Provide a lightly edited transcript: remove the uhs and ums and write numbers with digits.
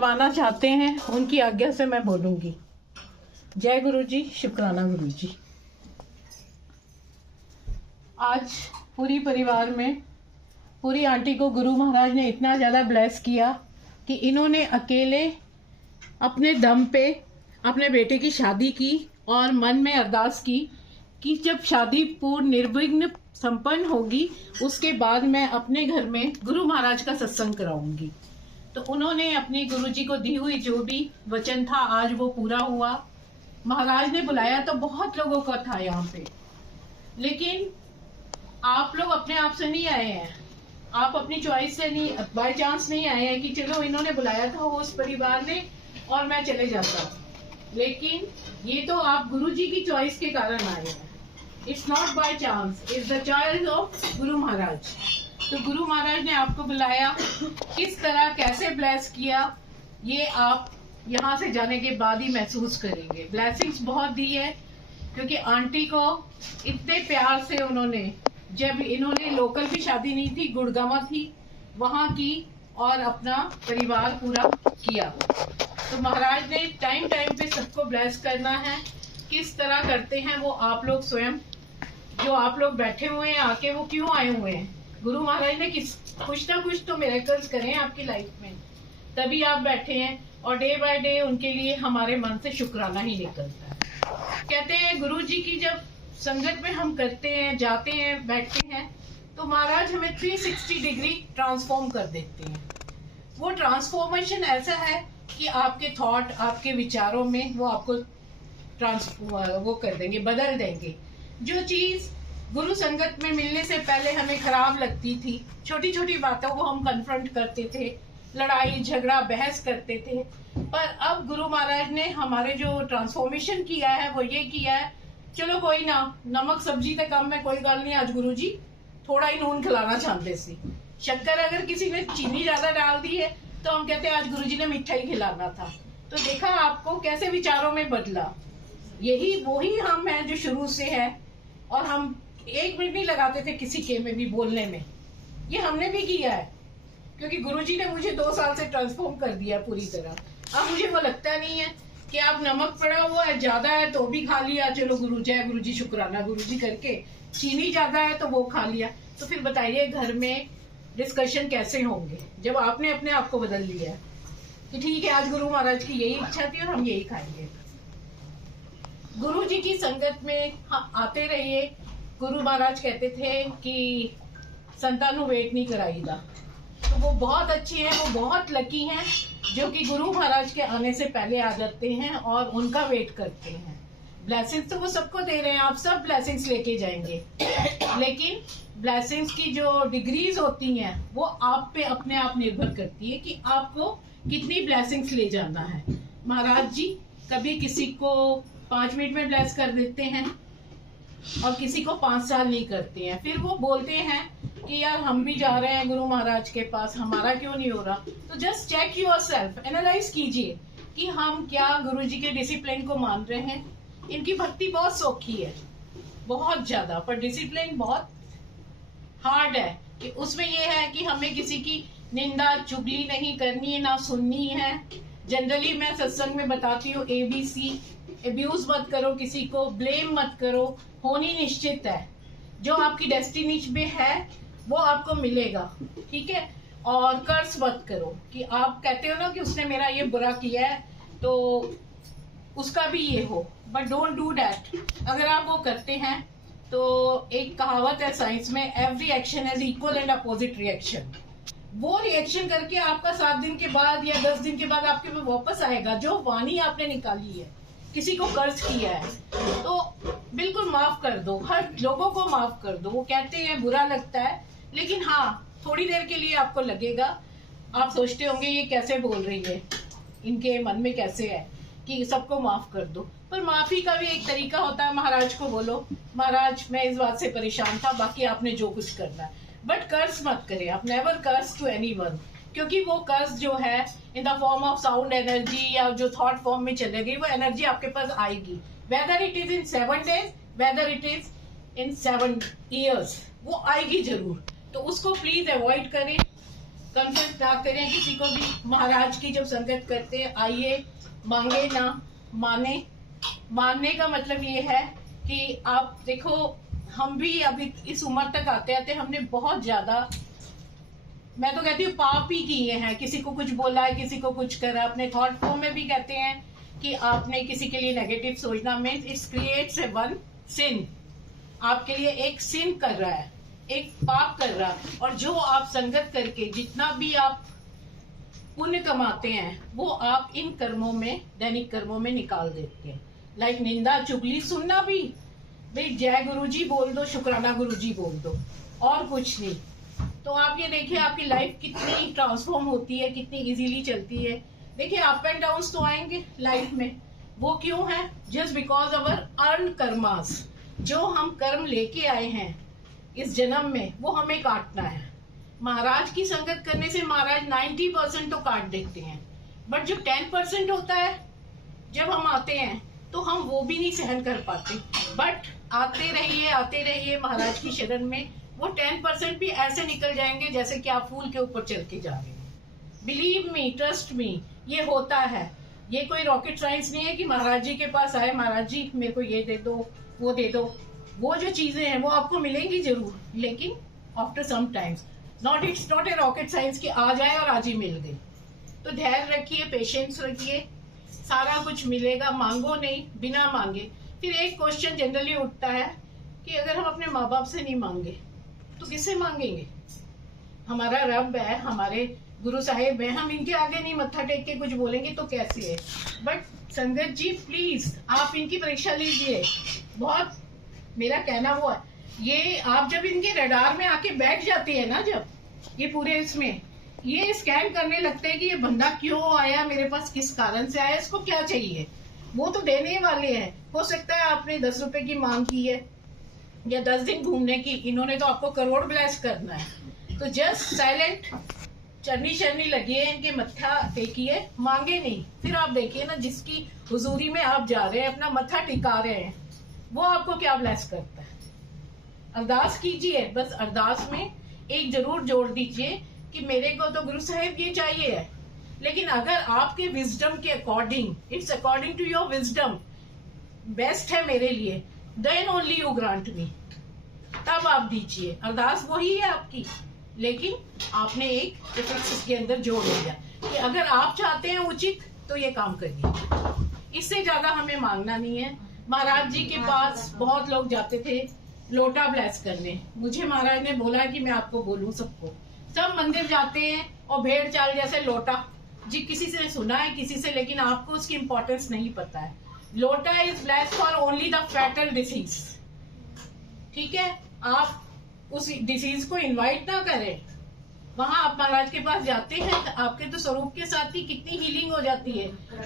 बुलवाना चाहते हैं उनकी आज्ञा से मैं बोलूंगी। जय गुरु जी, शुक्राना गुरु जी। आज पूरी परिवार में पूरी आंटी को गुरु महाराज ने इतना ज़्यादा ब्लेस किया कि इन्होंने अकेले अपने दम पे अपने बेटे की शादी की और मन में अरदास की कि जब शादी पूर्ण निर्विघ्न संपन्न होगी उसके बाद मैं अपने घर में गुरु महाराज का सत्संग कराऊंगी। तो उन्होंने अपने गुरु जी को दी हुई जो भी वचन था आज वो पूरा हुआ। महाराज ने बुलाया तो बहुत लोगों का था यहाँ पे, लेकिन आप लोग अपने आप से नहीं आए हैं, आप अपनी चॉइस से नहीं, बाय चांस नहीं आए हैं कि चलो इन्होंने बुलाया था उस परिवार ने और मैं चले जाता, लेकिन ये तो आप गुरु जी की चॉइस के कारण आए हैं। It's not by chance, it's the choice of Guru Maharaj. तो गुरु महाराज ने आपको बुलाया, किस तरह कैसे ब्लेस किया ये आप यहाँ से जाने के बाद ही महसूस करेंगे। ब्लेसिंग्स बहुत दी है क्योंकि आंटी को इतने प्यार से उन्होंने, जब इन्होंने लोकल भी शादी नहीं थी, गुड़गांव थी, वहां की और अपना परिवार पूरा किया। तो महाराज ने टाइम टाइम पे सबको ब्लेस करना है। किस तरह करते हैं वो आप लोग स्वयं, जो आप लोग बैठे हुए हैं आके, वो क्यों आए हुए हैं? गुरु महाराज ने कुछ ना कुछ तो मिरेकल्स करें आपकी लाइफ में, तभी आप बैठे हैं। और डे बाय डे उनके लिए हमारे मन से शुक्राना ही निकलता है। कहते हैं गुरु जी की जब संगत में हम करते हैं, जाते हैं, बैठते हैं, तो महाराज हमें 360 डिग्री ट्रांसफॉर्म कर देते हैं। वो ट्रांसफॉर्मेशन ऐसा है कि आपके थॉट, आपके विचारों में वो आपको वो कर देंगे, बदल देंगे। जो चीज गुरु संगत में मिलने से पहले हमें खराब लगती थी, छोटी छोटी बातों को हम कन्फ्रंट करते थे, लड़ाई झगड़ा बहस करते थे, पर अब गुरु महाराज ने हमारे जो ट्रांसफॉर्मेशन किया है वो ये किया है, चलो कोई ना, नमक सब्जी तो कम है, कोई गल नहीं, आज गुरु जी थोड़ा ही नून खिलाना चाहते सी। शक्कर अगर किसी ने चीनी ज्यादा डाल दी है तो हम कहते हैं आज गुरु जी ने मीठा ही खिलाना था। तो देखा आपको कैसे विचारों में बदला। यही वही हम हैं जो शुरू से है, और हम 1 मिनट नहीं लगाते थे किसी के में भी बोलने में। ये हमने भी किया है क्योंकि गुरुजी ने मुझे 2 साल से ट्रांसफॉर्म कर दिया पूरी तरह। अब मुझे वो लगता नहीं है कि आप नमक पड़ा हुआ है, ज्यादा है तो भी खा लिया, चलो गुरु जय गुरु जी, शुक्राना गुरु जी करके, चीनी ज्यादा है तो वो खा लिया। तो फिर बताइए घर में डिस्कशन कैसे होंगे जब आपने अपने आप को बदल लिया कि ठीक है आज गुरु महाराज की यही इच्छा थी और हम यही खाएंगे। गुरु जी की संगत में आते रहिए। गुरु महाराज कहते थे कि संतानों वेट नहीं कराईदा, तो वो बहुत अच्छे हैं, वो बहुत लकी हैं जो कि गुरु महाराज के आने से पहले आ जाते हैं और उनका वेट करते हैं। ब्लेसिंग्स तो वो सबको दे रहे हैं, आप सब ब्लेसिंग्स लेके जाएंगे, लेकिन ब्लेसिंग्स की जो डिग्रीज होती हैं वो आप पे अपने आप निर्भर करती है कि आपको कितनी ब्लेसिंग्स ले जाना है। महाराज जी कभी किसी को 5 मिनट में ब्लेस कर देते हैं और किसी को 5 साल नहीं करते हैं। फिर वो बोलते हैं कि यार हम भी जा रहे हैं गुरु महाराज के पास, हमारा क्यों नहीं हो रहा? तो जस्ट चेक योरसेल्फ, एनालाइज कीजिए कि हम क्या गुरु जी के डिसिप्लिन को मान रहे हैं। इनकी भक्ति बहुत सौखी है, बहुत ज्यादा, पर डिसिप्लिन बहुत हार्ड है कि उसमें ये है कि हमें किसी की निंदा चुगली नहीं करनी है, ना सुननी है। जनरली मैं सत्संग में बताती हूँ ABC, एब्यूज मत करो किसी को, ब्लेम मत करो, होनी निश्चित है। जो आपकी डेस्टिनी में है वो आपको मिलेगा, ठीक है। और कर्ज मत करो कि आप कहते हो ना कि उसने मेरा ये बुरा किया है तो उसका भी ये हो, बट डोंट डू दैट। अगर आप वो करते हैं तो एक कहावत है साइंस में, every action has equal and opposite reaction. वो रिएक्शन करके आपका 7 दिन के बाद या 10 दिन के बाद आपके में वापस आएगा। जो वाणी आपने निकाली है, किसी को कर्ज किया है तो बिल्कुल माफ कर दो, हर लोगों को माफ कर दो। वो कहते हैं बुरा लगता है, लेकिन हाँ थोड़ी देर के लिए आपको लगेगा, आप सोचते होंगे ये कैसे बोल रही है, इनके मन में कैसे है कि सबको माफ कर दो। पर माफी का भी एक तरीका होता है। महाराज को बोलो महाराज मैं इस बात से परेशान था, बाकी आपने जो कुछ करना है, बट कर्ज मत करें आप, नेवर कर्ज टू एनीवन, क्योंकि वो कर्ज जो है in the form of sound energy या जो थॉट फॉर्म में चलेगी, वो एनर्जी आपके पास आएगी, whether it is in 7 days, whether it is in 7 years, वो आएगी जरूर। तो उसको प्लीज अवॉइड करें। कंसल्ट ना करें किसी को भी। महाराज की जब संगत करते हैं, आइए, मांगे ना माने। मानने का मतलब ये है कि आप देखो, हम भी अभी इस उम्र तक आते आते हमने बहुत ज्यादा, मैं तो कहती हूँ, पाप ही किए हैं। किसी को कुछ बोला है, किसी को कुछ करा। अपने थॉट फॉर्म में भी कहते हैं कि आपने किसी के लिए नेगेटिव सोचना means it creates a one sin. आपके लिए एक सिन कर रहा है, एक पाप कर रहा है। और जो आप संगत करके जितना भी आप पुण्य कमाते हैं, वो आप इन कर्मों में, दैनिक कर्मों में निकाल देते हैं। लाइक निंदा चुगली सुनना भी, भाई जय गुरुजी बोल दो, शुक्राना गुरुजी बोल दो, और कुछ नहीं। तो आप ये देखिए आपकी लाइफ कितनी ट्रांसफॉर्म होती है, कितनी इजीली चलती है। देखिए अप एंड डाउन्स तो आएंगे लाइफ में, वो क्यों है? Just because our earn karmas, जो हम कर्म लेके आए हैं इस जन्म में, वो हमें काटना है। महाराज की संगत करने से महाराज 90% तो काट देते हैं, बट जो 10% होता है जब हम आते हैं तो हम वो भी नहीं सहन कर पाते। बट आते रहिए महाराज की शरण में, वो 10% भी ऐसे निकल जाएंगे जैसे कि आप फूल के ऊपर चल के जा रहे हैं। बिलीव मी, ट्रस्ट मी, ये होता है। ये कोई रॉकेट साइंस नहीं है कि महाराज जी के पास आए, महाराज जी मेरे को ये दे दो, वो दे दो। वो जो चीजें हैं वो आपको मिलेंगी जरूर, लेकिन after some times. It's not a rocket science कि आ जाए और आज ही मिल गई। तो धैर्य रखिए, पेशेंस रखिए, सारा कुछ मिलेगा। मांगो नहीं, बिना मांगे। फिर एक क्वेश्चन जनरली उठता है कि अगर हम अपने माँ बाप से नहीं मांगे तो किससे मांगेंगे? हमारा रब है, हमारे गुरु साहेब है, हम इनके आगे नहीं मत्था टेक के कुछ बोलेंगे तो कैसे है? बट संगत जी प्लीज आप इनकी परीक्षा लीजिए। बहुत मेरा कहना वो है, ये आप जब इनके रडार में आके बैठ जाती है ना, जब ये पूरे इसमें ये स्कैन करने लगते हैं कि ये बंदा क्यों आया, मेरे पास किस कारण से आया, इसको क्या चाहिए, वो तो देने वाले हैं। हो सकता है आपने 10 रुपए की मांग की है या 10 दिन घूमने की, इन्होंने तो आपको करोड़ ब्लेस करना है। तो जस्ट साइलेंट चरनी शरनी लगिए, इनके मत्था टेकिए, मांगे नहीं। फिर आप देखिए ना, जिसकी हुजूरी में आप जा रहे हैं, अपना मत्था टिका रहे हैं, वो आपको क्या ब्लेस करता है। अरदास कीजिए, बस अरदास में एक जरूर जोड़ दीजिए कि मेरे को तो गुरु साहिब ये चाहिए है, लेकिन अगर आपके विजडम के according, it's according to your wisdom, best है मेरे लिए, then only you grant me, तब आप दीजिए। अरदास वही है आपकी, लेकिन आपने एक प्रीफिक्स के अंदर जोड़ दिया कि अगर आप चाहते हैं उचित तो ये काम करिए। इससे ज्यादा हमें मांगना नहीं है। महाराज जी के पास बहुत लोग जाते थे लोटा ब्लेस करने। मुझे महाराज ने बोला कि मैं आपको बोलूं सबको, सब मंदिर जाते हैं और भेड़ चाल जैसे लोटा जी, किसी से सुना है किसी से, लेकिन आपको उसकी इंपॉर्टेंस नहीं पता है। लोटा is bless for only the fatal disease. ठीक है, आप उस डिसीज को इनवाइट ना करें। वहां आप महाराज के पास जाते हैं, आपके तो स्वरूप के साथ ही कितनी हीलिंग हो जाती है।